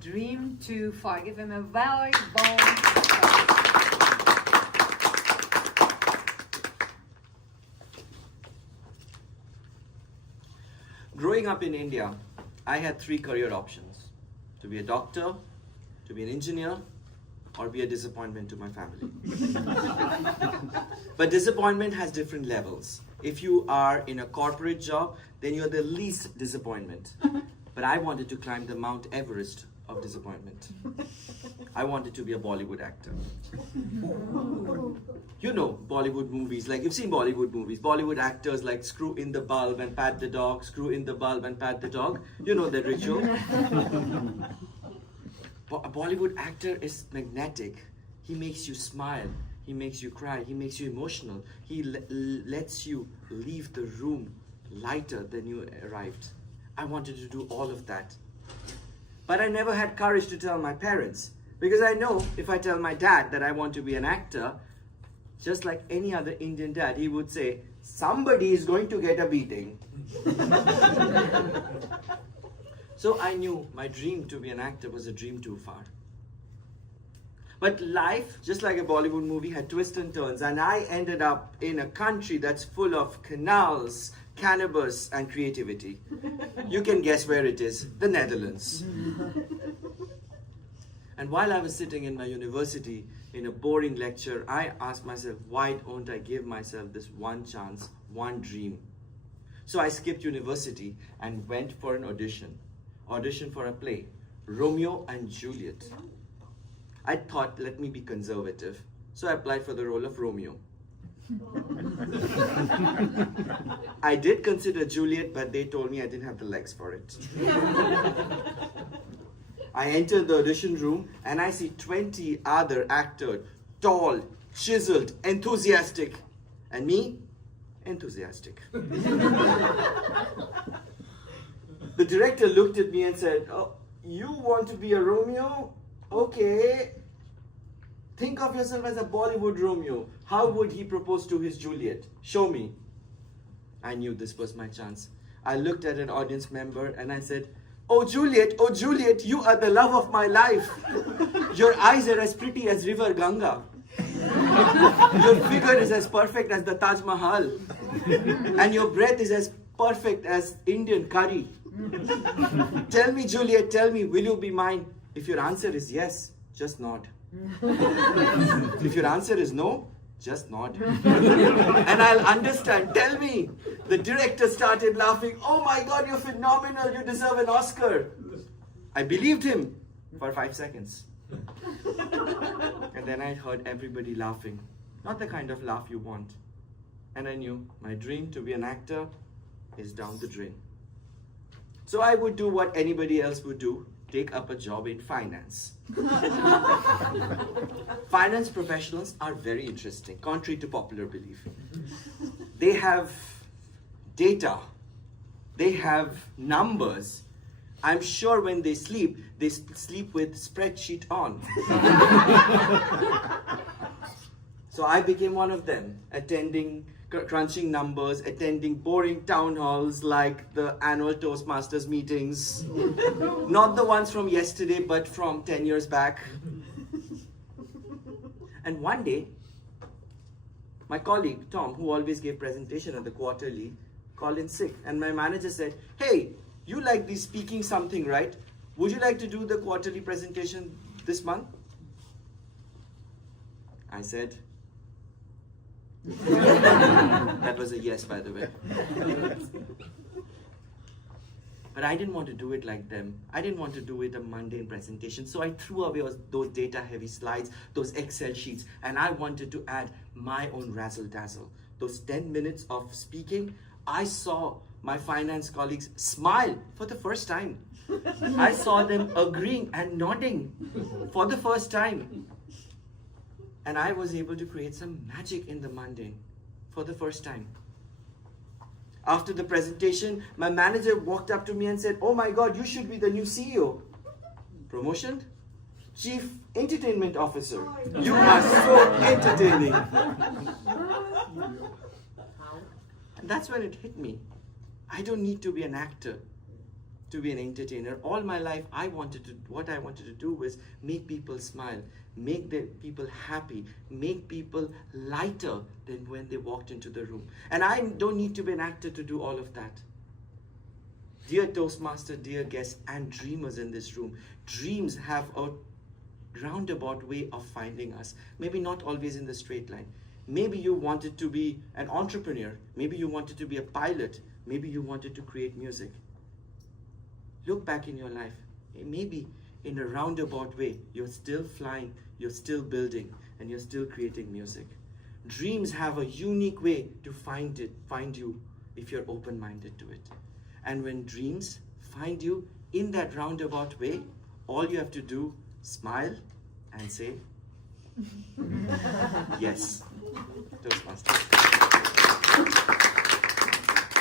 dream to fly. Give him a very warm. Growing up in India, I had 3 career options: to be a doctor, to be an engineer, or be a disappointment to my family. But disappointment has different levels. If you are in a corporate job, then you're the least disappointment. But I wanted to climb the Mount Everest of disappointment. I wanted to be a Bollywood actor. You know Bollywood movies, like you've seen Bollywood movies. Bollywood actors like screw in the bulb and pat the dog, screw in the bulb and pat the dog. You know that ritual. A Bollywood actor is magnetic. He makes you smile. He makes you cry. He makes you emotional. He lets you leave the room lighter than you arrived. I wanted to do all of that. But I never had courage to tell my parents, because I know if I tell my dad that I want to be an actor, just like any other Indian dad, he would say, somebody is going to get a beating. So I knew my dream to be an actor was a dream too far. But life, just like a Bollywood movie, had twists and turns, and I ended up in a country that's full of canals, cannabis, and creativity. You can guess where it is, the Netherlands. And while I was sitting in my university in a boring lecture, I asked myself, why don't I give myself this one chance, one dream? So I skipped university and went for an audition for a play, Romeo and Juliet. I thought, let me be conservative. So I applied for the role of Romeo. I did consider Juliet, but they told me I didn't have the legs for it. I entered the audition room and I see 20 other actors, tall, chiseled, enthusiastic. And me, enthusiastic. The director looked at me and said, oh, you want to be a Romeo? Okay. Think of yourself as a Bollywood Romeo. How would he propose to his Juliet? Show me. I knew this was my chance. I looked at an audience member and I said, oh Juliet, you are the love of my life. Your eyes are as pretty as River Ganga. Your figure is as perfect as the Taj Mahal. And your breath is as perfect as Indian curry. Tell me, Juliet, tell me, will you be mine? If your answer is yes, just nod. If your answer is no, just nod. And I'll understand. Tell me. The director started laughing. Oh my God, you're phenomenal. You deserve an Oscar. I believed him for 5 seconds. And then I heard everybody laughing. Not the kind of laugh you want. And I knew my dream to be an actor is down the drain. So I would do what anybody else would do, take up a job in finance. Finance professionals are very interesting, contrary to popular belief. They have data, they have numbers. I'm sure when they sleep with spreadsheet on. So I became one of them, crunching numbers, attending boring town halls like the annual Toastmasters meetings. Not the ones from yesterday, but from 10 years back. And one day, my colleague, Tom, who always gave presentation at the quarterly, called in sick. And my manager said, hey, you like this speaking something, right? Would you like to do the quarterly presentation this month? I said, that was a yes, by the way. But I didn't want to do it like them. I didn't want to do it a mundane presentation. So I threw away those data-heavy slides, those Excel sheets, and I wanted to add my own razzle-dazzle. Those 10 minutes of speaking, I saw my finance colleagues smile for the first time. I saw them agreeing and nodding for the first time. And I was able to create some magic in the mundane for the first time. After the presentation, my manager walked up to me and said, oh my God, you should be the new CEO. Promotion? Chief Entertainment Officer. You are so entertaining. And that's when it hit me. I don't need to be an actor. to be an entertainer. All my life, what I wanted to do was make people smile, make the people happy, make people lighter than when they walked into the room. And I don't need to be an actor to do all of that. Dear Toastmaster, dear guests, and dreamers in this room, dreams have a roundabout way of finding us. Maybe not always in the straight line. Maybe you wanted to be an entrepreneur. Maybe you wanted to be a pilot. Maybe you wanted to create music. Look back in your life. Maybe in a roundabout way, you're still flying, you're still building, and you're still creating music. Dreams have a unique way to find you if you're open-minded to it. And when dreams find you in that roundabout way, all you have to do, smile and say, yes. Toastmasters.